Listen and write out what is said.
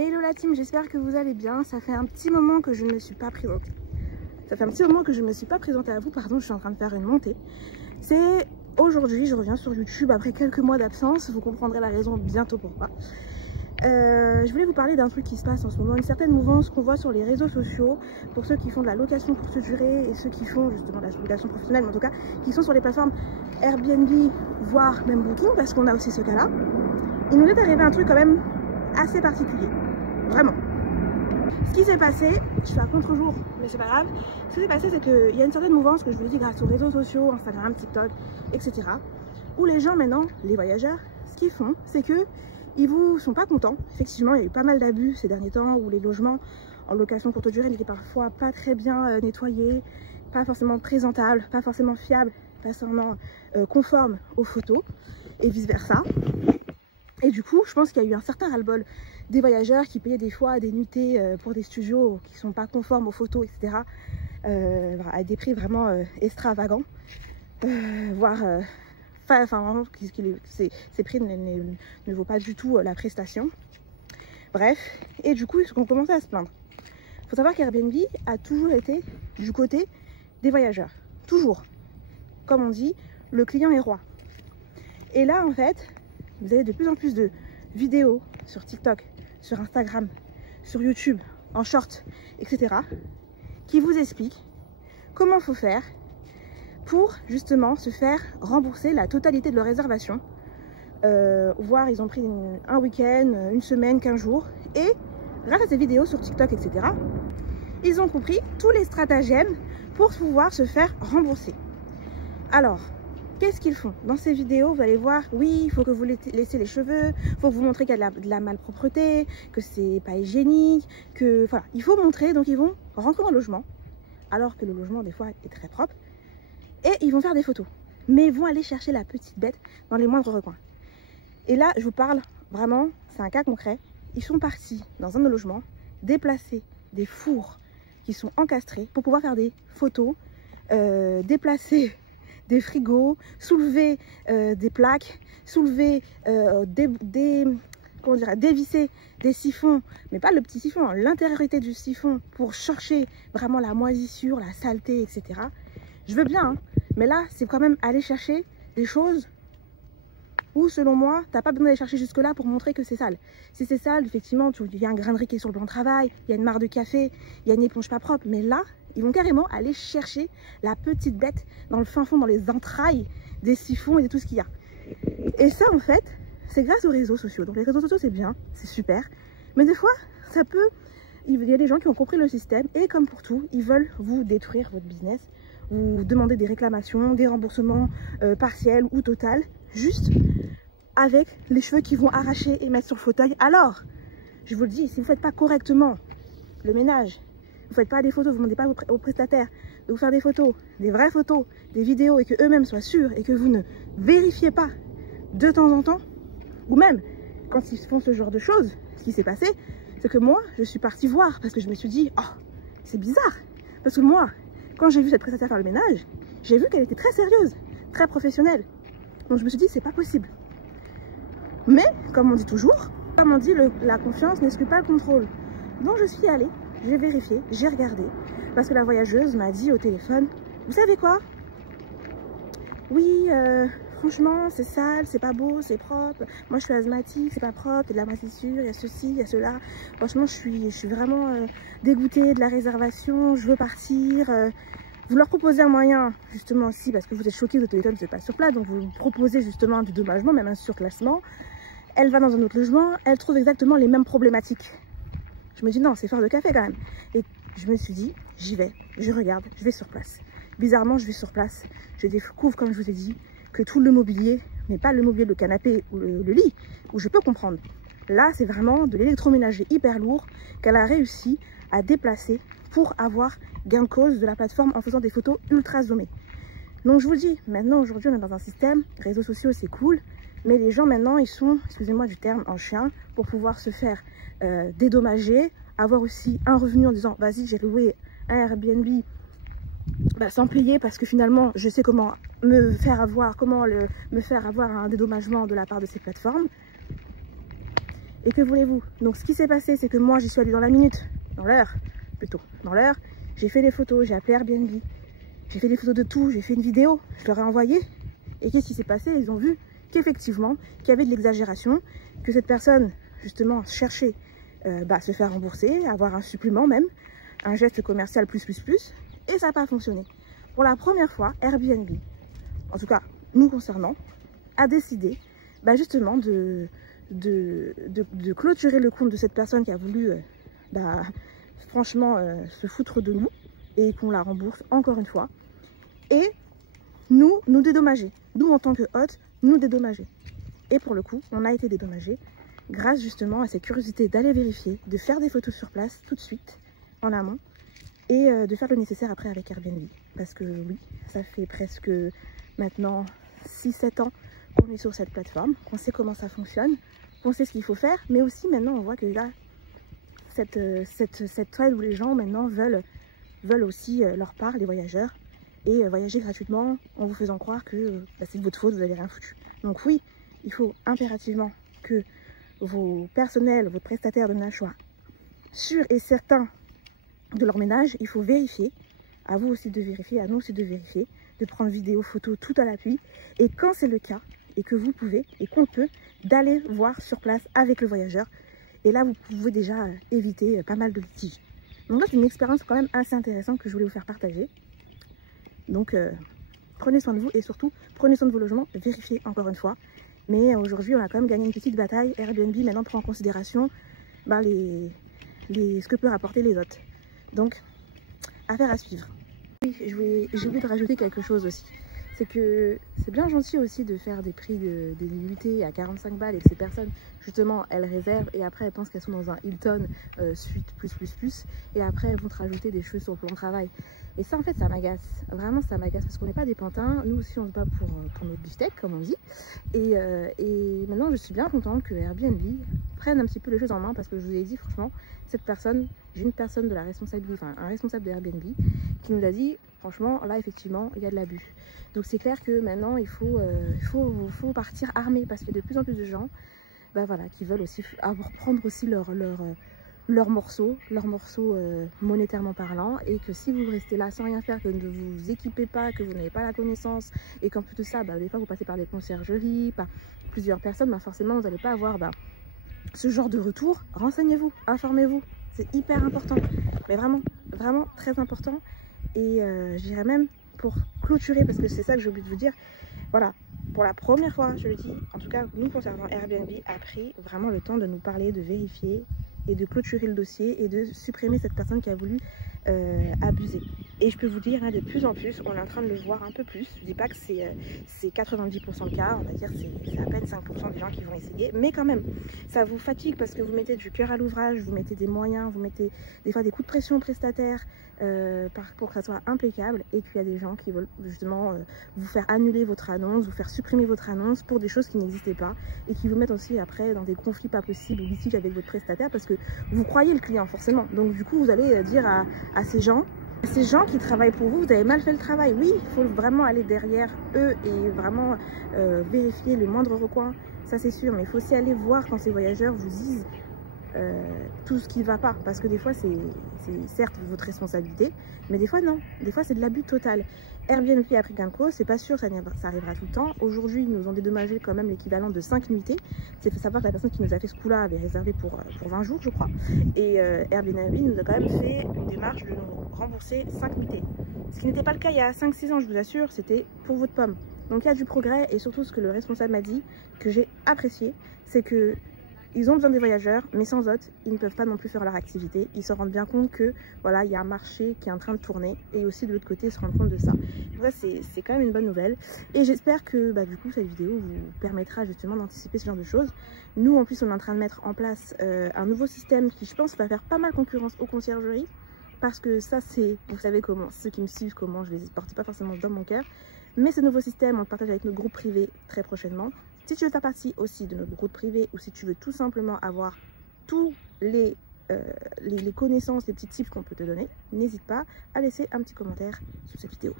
Hello la team, j'espère que vous allez bien. Ça fait un petit moment que je ne me suis pas présentée. À vous, pardon, je suis en train de faire une montée. C'est aujourd'hui, je reviens sur YouTube après quelques mois d'absence. Vous comprendrez la raison bientôt pourquoi. Je voulais vous parler d'un truc qui se passe en ce moment, une certaine mouvance qu'on voit sur les réseaux sociaux pour ceux qui font de la location courte durée et ceux qui font justement de la location professionnelle, mais en tout cas qui sont sur les plateformes Airbnb, voire même Booking, parce qu'on a aussi ce cas-là. Il nous est arrivé un truc quand même assez particulier, vraiment. Ce qui s'est passé, je suis à contre-jour, mais c'est pas grave. Ce qui s'est passé, c'est qu'il y a une certaine mouvance que je vous ai dit grâce aux réseaux sociaux, Instagram, TikTok, etc. Où les gens maintenant, les voyageurs, ce qu'ils font, c'est que ils vous sont pas contents. Effectivement, il y a eu pas mal d'abus ces derniers temps où les logements en location courte durée n'étaient parfois pas très bien nettoyés, pas forcément présentables, pas forcément fiables, pas forcément conformes aux photos et vice versa. Et du coup, je pense qu'il y a eu un certain ras-le-bol des voyageurs qui payaient des fois des nuitées pour des studios qui ne sont pas conformes aux photos, etc. À des prix vraiment extravagants, voire vraiment, ces prix ne vaut pas du tout la prestation. Bref, et du coup, ils ont commencé à se plaindre. Il faut savoir qu'Airbnb a toujours été du côté des voyageurs. Toujours. Comme on dit, le client est roi. Et là, en fait, vous avez de plus en plus de vidéos sur TikTok, sur Instagram, sur YouTube, en short, etc. qui vous expliquent comment il faut faire pour justement se faire rembourser la totalité de leur réservation. Voire ils ont pris un week-end, une semaine, 15 jours. Et grâce à ces vidéos sur TikTok, etc., ils ont compris tous les stratagèmes pour pouvoir se faire rembourser. Alors, qu'est-ce qu'ils font? Dans ces vidéos, vous allez voir, oui, il faut que vous laissez les cheveux, il faut vous montrer qu'il y a de la malpropreté, que c'est pas hygiénique, que voilà, il faut montrer. Donc ils vont rentrer dans le logement, alors que le logement des fois est très propre, et ils vont faire des photos. Mais ils vont aller chercher la petite bête dans les moindres recoins. Et là, je vous parle vraiment, c'est un cas concret. Ils sont partis dans un logement, déplacer des fours qui sont encastrés pour pouvoir faire des photos, déplacer des frigos, soulever des plaques, soulever dévisser des siphons, mais pas le petit siphon, hein, l'intériorité du siphon pour chercher vraiment la moisissure, la saleté, etc. Je veux bien, hein, mais là, c'est quand même aller chercher des choses où, selon moi, t'as pas besoin d'aller chercher jusque-là pour montrer que c'est sale. Si c'est sale, effectivement, il y a un grain de riz qui est sur le plan de travail, il y a une mare de café, il y a une éponge pas propre, mais là, ils vont carrément aller chercher la petite bête dans le fin fond, dans les entrailles des siphons et de tout ce qu'il y a. Et ça, en fait, c'est grâce aux réseaux sociaux. Donc les réseaux sociaux, c'est bien, c'est super. Mais des fois, ça peut... Il y a des gens qui ont compris le système et comme pour tout, ils veulent vous détruire votre business, vous demander des réclamations, des remboursements partiels ou total, juste avec les cheveux qu'ils vont arracher et mettre sur le fauteuil. Alors, je vous le dis, si vous ne faites pas correctement le ménage, vous ne faites pas des photos, vous ne demandez pas aux prestataires de vous faire des photos, des vraies photos, des vidéos, et que eux-mêmes soient sûrs et que vous ne vérifiez pas de temps en temps, ou même quand ils font ce genre de choses, ce qui s'est passé, c'est que moi, je suis partie voir parce que je me suis dit, oh, c'est bizarre. Parce que moi, quand j'ai vu cette prestataire faire le ménage, j'ai vu qu'elle était très sérieuse, très professionnelle. Donc je me suis dit, c'est pas possible. Mais, comme on dit toujours, comme on dit, la confiance n'exclut pas le contrôle. Donc je suis allée, j'ai vérifié, j'ai regardé, parce que la voyageuse m'a dit au téléphone, vous savez quoi? Oui, franchement, c'est sale, c'est pas beau, c'est propre. Moi, je suis asthmatique, c'est pas propre, il y a de la moisissure, il y a ceci, il y a cela. Franchement, je suis vraiment dégoûtée de la réservation, je veux partir. Vous leur proposez un moyen, justement aussi, parce que vous êtes choqués, votre téléphone ne pas sur place, donc vous proposez justement du dédommagement, même un surclassement. Elle va dans un autre logement, elle trouve exactement les mêmes problématiques. Je me dis non, c'est fort de café quand même. Et je me suis dit, j'y vais, je regarde, je vais sur place. Bizarrement, je vais sur place, je découvre, comme je vous ai dit, que tout le mobilier n'est pas le mobilier, le canapé ou le lit, où je peux comprendre. Là, c'est vraiment de l'électroménager hyper lourd qu'elle a réussi à déplacer pour avoir gain de cause de la plateforme en faisant des photos ultra zoomées. Donc je vous dis, maintenant, aujourd'hui, on est dans un système, réseaux sociaux, c'est cool, mais les gens maintenant, ils sont, excusez-moi du terme, en chien, pour pouvoir se faire dédommager, avoir aussi un revenu en disant, vas-y, j'ai loué un Airbnb sans payer parce que finalement, je sais comment me faire avoir un dédommagement de la part de ces plateformes. Et que voulez-vous? Donc ce qui s'est passé, c'est que moi j'y suis allée dans la minute, dans l'heure plutôt, dans l'heure, j'ai fait des photos, j'ai appelé Airbnb, j'ai fait des photos de tout, j'ai fait une vidéo, je leur ai envoyé. Et qu'est-ce qui s'est passé? Ils ont vu qu'effectivement, qu'il y avait de l'exagération, que cette personne justement cherchait se faire rembourser, avoir un supplément même, un geste commercial plus, et ça n'a pas fonctionné. Pour la première fois, Airbnb, en tout cas nous concernant, a décidé justement de clôturer le compte de cette personne qui a voulu franchement se foutre de nous et qu'on la rembourse encore une fois et nous dédommager, nous en tant que hôte nous dédommager. Et pour le coup on a été dédommagés grâce justement à cette curiosité d'aller vérifier, de faire des photos sur place tout de suite en amont et de faire le nécessaire après avec Airbnb, parce que oui, ça fait presque maintenant 6-7 ans qu'on est sur cette plateforme, qu'on sait comment ça fonctionne, qu'on sait ce qu'il faut faire, mais aussi maintenant on voit qu'il y a cette thread où les gens maintenant veulent aussi leur part, les voyageurs, et voyager gratuitement en vous faisant croire que c'est de votre faute, vous n'avez rien foutu. Donc oui, il faut impérativement que vos personnels, vos prestataires de ménage soient sûrs et certains de leur ménage. Il faut vérifier, à vous aussi de vérifier, à nous aussi de vérifier, de prendre vidéo, photo, tout à l'appui, et quand c'est le cas, et que vous pouvez, et qu'on peut, d'aller voir sur place avec le voyageur. Et là, vous pouvez déjà éviter pas mal de litiges. Donc là, c'est une expérience quand même assez intéressante que je voulais vous faire partager. Donc, prenez soin de vous et surtout, prenez soin de vos logements, vérifiez encore une fois. Mais aujourd'hui, on a quand même gagné une petite bataille. Airbnb maintenant prend en considération ce que peuvent apporter les hôtes. Donc, affaire à suivre. Oui, j'ai oublié de rajouter quelque chose aussi. C'est que c'est bien gentil aussi de faire des prix des nuitées à 45 balles et que ces personnes, justement, elles réservent et après elles pensent qu'elles sont dans un Hilton suite plus et après elles vont te rajouter des choses sur le plan de travail. Et ça, en fait, ça m'agace. Vraiment, ça m'agace parce qu'on n'est pas des pantins. Nous aussi, on se bat pour notre beefsteak, comme on dit. Et maintenant, je suis bien contente que Airbnb prenne un petit peu les choses en main parce que je vous ai dit, franchement, cette personne, j'ai une personne de la responsabilité, enfin un responsable de Airbnb qui nous a dit, franchement, là, effectivement, il y a de l'abus. Donc c'est clair que maintenant, il faut partir armé parce qu'il y a de plus en plus de gens qui veulent aussi prendre aussi leur morceau monétairement parlant, et que si vous restez là sans rien faire, que ne vous équipez pas, que vous n'avez pas la connaissance, et qu'en plus de ça, des fois vous passez par des conciergeries, par plusieurs personnes, forcément vous n'allez pas avoir ce genre de retour. Renseignez-vous, informez-vous, c'est hyper important, mais vraiment, vraiment très important. Et j'irais même pour clôturer, parce que c'est ça que j'ai oublié de vous dire, voilà, pour la première fois, je le dis, en tout cas nous concernant, Airbnb a pris vraiment le temps de nous parler, de vérifier et de clôturer le dossier et de supprimer cette personne qui a voulu abuser. Et je peux vous dire, de plus en plus, on est en train de le voir un peu plus. Je dis pas que c'est 90% le cas, on va dire c'est à peine 5% des gens qui vont essayer, mais quand même, ça vous fatigue parce que vous mettez du cœur à l'ouvrage, vous mettez des moyens, vous mettez des fois des coups de pression aux prestataires pour que ça soit impeccable, et qu'il y a des gens qui veulent justement vous faire annuler votre annonce, vous faire supprimer votre annonce pour des choses qui n'existaient pas, et qui vous mettent aussi après dans des conflits pas possibles ou litiges avec votre prestataire parce que vous croyez le client forcément. Donc du coup, vous allez dire à ces gens qui travaillent pour vous, vous avez mal fait le travail. Oui, il faut vraiment aller derrière eux et vraiment vérifier le moindre recoin, ça c'est sûr, mais il faut aussi aller voir quand ces voyageurs vous disent tout ce qui ne va pas, parce que des fois c'est certes votre responsabilité, mais des fois non, des fois c'est de l'abus total. Airbnb a pris gain de cause, c'est pas sûr, ça arrivera tout le temps. Aujourd'hui, ils nous ont dédommagé quand même l'équivalent de 5 nuitées. C'est faut savoir que la personne qui nous a fait ce coup-là avait réservé pour 20 jours, je crois. Et Airbnb nous a quand même fait une démarche de nous rembourser 5 nuitées. Ce qui n'était pas le cas il y a 5-6 ans, je vous assure, c'était pour votre pomme. Donc il y a du progrès, et surtout ce que le responsable m'a dit, que j'ai apprécié, c'est que ils ont besoin des voyageurs, mais sans hôtes, ils ne peuvent pas non plus faire leur activité. Ils se rendent bien compte que voilà, il y a un marché qui est en train de tourner, et aussi de l'autre côté, ils se rendent compte de ça. Donc ça, c'est quand même une bonne nouvelle. Et j'espère que du coup, cette vidéo vous permettra justement d'anticiper ce genre de choses. Nous, en plus, on est en train de mettre en place un nouveau système qui, je pense, va faire pas mal concurrence aux conciergeries. Parce que ça, c'est, vous savez comment, ceux qui me suivent, comment je les porte pas forcément dans mon cœur. Mais ce nouveau système, on le partage avec notre groupe privé très prochainement. Si tu veux faire partie aussi de notre groupe privé, ou si tu veux tout simplement avoir tous les connaissances, les petits tips qu'on peut te donner, n'hésite pas à laisser un petit commentaire sous cette vidéo.